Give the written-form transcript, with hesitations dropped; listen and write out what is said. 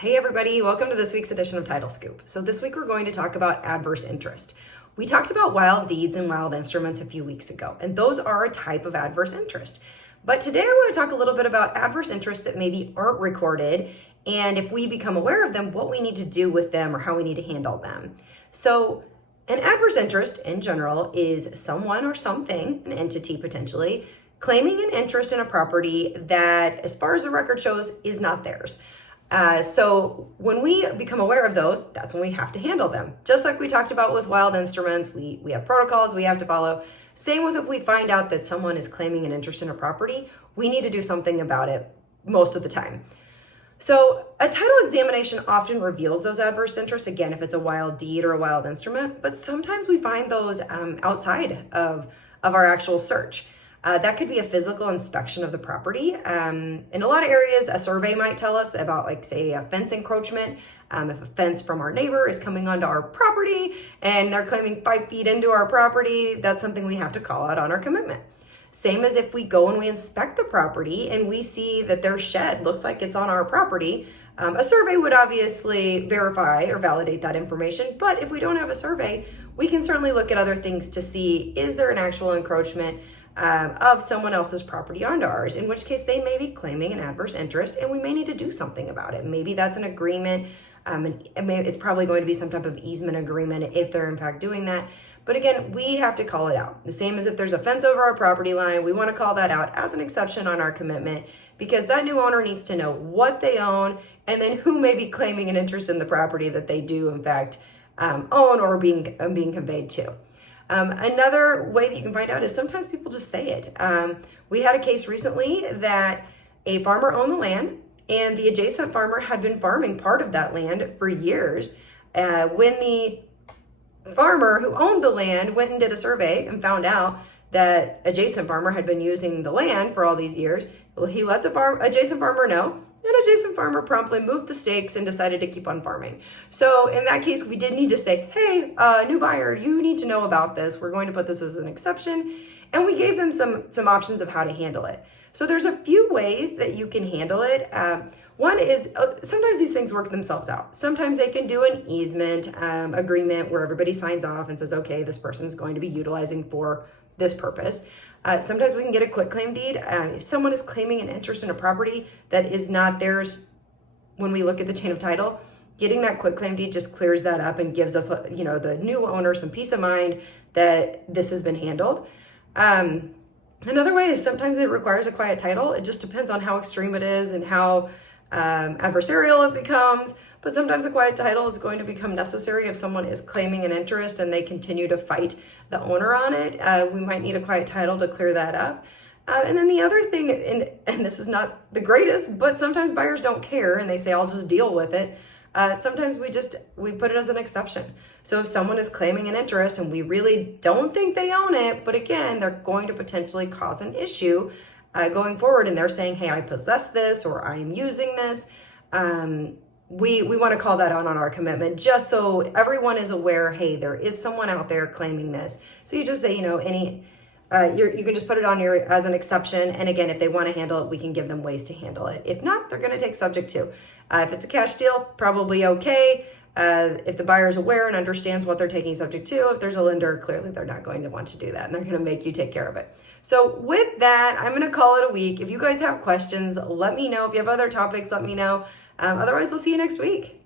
Hey everybody, welcome to this week's edition of Title Scoop. So this week we're going to talk about adverse interest. We talked about wild deeds and wild instruments a few weeks ago, and those are a type of adverse interest. But today I want to talk a little bit about adverse interests that maybe aren't recorded, and if we become aware of them, what we need to do with them or how we need to handle them. So an adverse interest in general is someone or something, an entity potentially, claiming an interest in a property that, as far as the record shows, is not theirs. So when we become aware of those, that's when we have to handle them. Just like we talked about with wild instruments, we have protocols we have to follow. Same with if we find out that someone is claiming an interest in a property, we need to do something about it most of the time. So a title examination often reveals those adverse interests, again, if it's a wild deed or a wild instrument, but sometimes we find those outside of our actual search. That could be a physical inspection of the property. In a lot of areas, a survey might tell us about, like, say, a fence encroachment. If a fence from our neighbor is coming onto our property and they're claiming 5 feet into our property, that's something we have to call out on our commitment. Same as if we go and we inspect the property and we see that their shed looks like it's on our property. A survey would obviously verify or validate that information, but if we don't have a survey, we can certainly look at other things to see, is there an actual encroachment of someone else's property onto ours, in which case they may be claiming an adverse interest and we may need to do something about it. Maybe that's an agreement, and it's probably going to be some type of easement agreement if they're in fact doing that. But again, we have to call it out. The same as if there's a fence over our property line, we want to call that out as an exception on our commitment, because that new owner needs to know what they own and then who may be claiming an interest in the property that they do in fact own or being conveyed to. Another way that you can find out is sometimes people just say it. We had a case recently that a farmer owned the land and the adjacent farmer had been farming part of that land for years. When the farmer who owned the land went and did a survey and found out that adjacent farmer had been using the land for all these years, well, he let the adjacent farmer know, and adjacent farmer promptly moved the stakes and decided to keep on farming. So in that case, we did need to say, hey, new buyer, you need to know about this. We're going to put this as an exception. And we gave them some options of how to handle it. So there's a few ways that you can handle it. One is sometimes these things work themselves out. Sometimes they can do an easement agreement where everybody signs off and says, okay, this person's going to be utilizing for this purpose. Sometimes we can get a quitclaim deed. If someone is claiming an interest in a property that is not theirs, when we look at the chain of title, getting that quitclaim deed just clears that up and gives us, the new owner some peace of mind that this has been handled. Another way is sometimes it requires a quiet title. It just depends on how extreme it is and how adversarial it becomes. But sometimes a quiet title is going to become necessary if someone is claiming an interest and they continue to fight the owner on it. We might need a quiet title to clear that up. And then the other thing, and this is not the greatest, but sometimes buyers don't care and they say, I'll just deal with it. Sometimes we put it as an exception. So if someone is claiming an interest and we really don't think they own it, but again, they're going to potentially cause an issue going forward, and they're saying, hey, I possess this or I am using this, we want to call that out on our commitment just so everyone is aware, hey, there is someone out there claiming this. So you just say, you can just put it on as an exception. And again, if they want to handle it, we can give them ways to handle it. If not, they're going to take subject to. If it's a cash deal, probably okay. If the buyer is aware and understands what they're taking subject to, if there's a lender, clearly they're not going to want to do that and they're going to make you take care of it. So with that, I'm going to call it a week. If you guys have questions, let me know. If you have other topics, let me know. Otherwise, we'll see you next week.